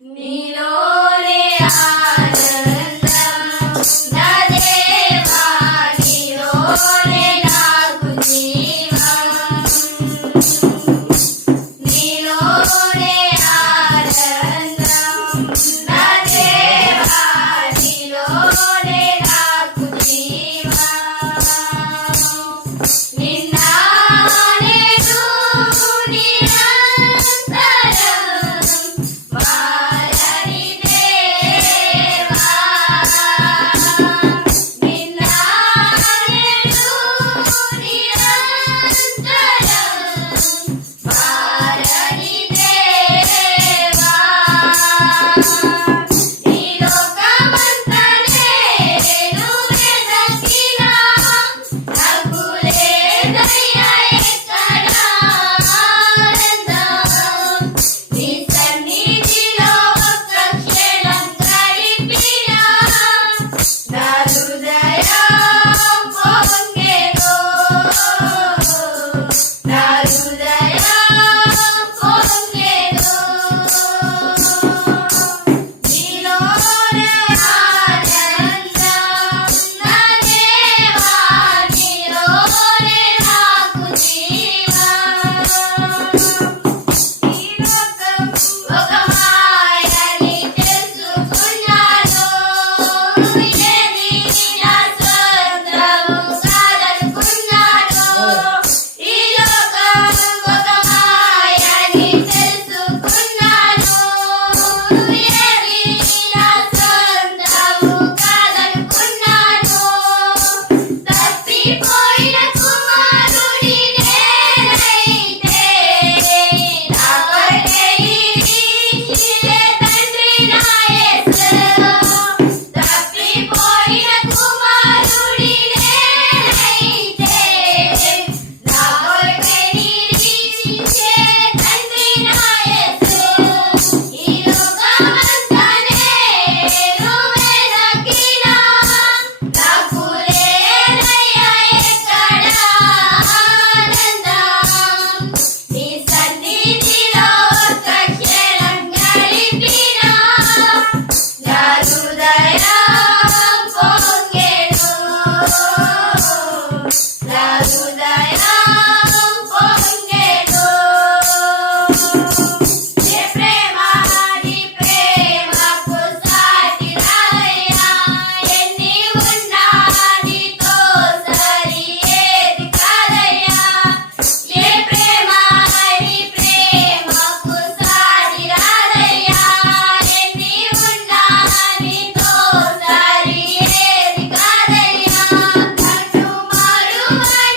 नीलोरे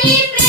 Felipe.